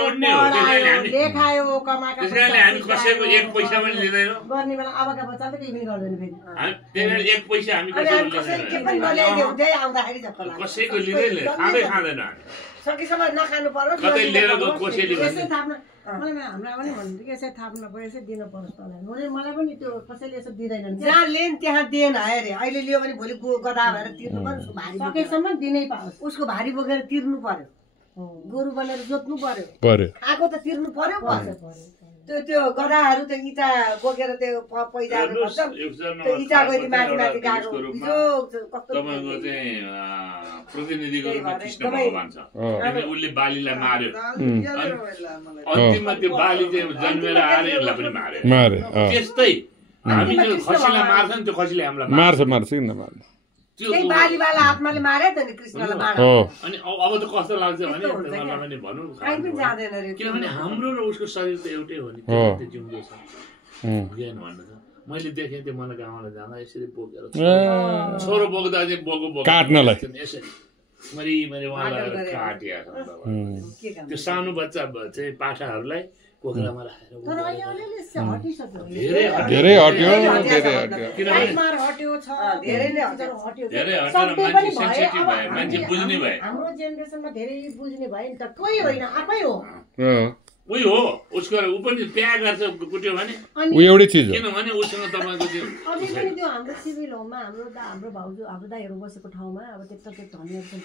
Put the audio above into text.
उड्ने हो लेखायो कमाका त्यसैले हामी कसैको एक पैसा पनि लिँदैनौँ गर्ने बेला अबका बच्चाले केही पनि गर्दैन फेरि त्यही एक पैसा हामी के पनि नल्याइदियो हुँदै आउँदाखेरि झक्क लाग्छ कसैको लिँदैन खाँदै खाँदैन सकेसम्म नखानु पर्यो कतै लिएर गयो कसैले यसै थाप्न मलाई हामीलाई पनि भन्नु कि यसै थाप्न पर्यो यसै दिनु पर्छ तँलाई मलाई पनि त्यो कसैले यसो दिँदैनन् जहाँ लेन त्यहाँ दिएन अरे अहिले लियो भने भोलि गधा भएर तिर्नु पर्यो उसको भारी सकेसम्म दिनै पाओस् उसको भारी बोकेर तिर्नु पर्यो गोरु बनेर जोत्नु पर्यो आगो त तिर्नु पर्यो त्यो गधाहरू त इटा बोकेर त्यो पैसाहरू त्यो इटा गइदिए माथि माथि गएको तपाईँको चाहिँ प्रतिनिधिको रूपमा कृष्ण भगवान छ उसले बालीलाई मार्यो अन्तिममा त्यो बाली चाहिँ जन्मेर आएर यसलाई पनि मार्यो त्यस्तै हामी त्यो खसीलाई मार्छन् त्यो खसीले हामीलाई मार्छ किन मार्छ त्यही बालीवाला आत्माले मारे त नि कृष्णलाई मारे अनि अब त कस्तो लाग्छ भने मलाई पनि भनौँ किनभने हाम्रो र उसको शरीर त एउटै हो नि त्यो जिउँदो छ भुगेन भन्नु छ मैले देखेँ त्यो मनोकामना जाँदा यसरी बोकेर छोरो बोक्दा चाहिँ बोको काट्नलाई यसरी मरि उहाँलाई काटिया त्यो सानो बच्चा चाहिँ पाठाहरूलाई पोखरामा राखेर धेरै हट्यो मान्छे बुझ्ने भए हाम्रो जेनेरेसनमा धेरै बुझ्ने भयो नि त कोही होइन आफै हो उही हो उसको ऊ पनि प्याग गर्छ कुट्यो भने एउटै चिज हो किनभने उसँग तपाईँको त्यो अझै पनि त्यो हाम्रो सिभिल होममा हाम्रो भाउजू हाम्रो दाइहरू बसेको ठाउँमा अब त्यस्तो धनीहरू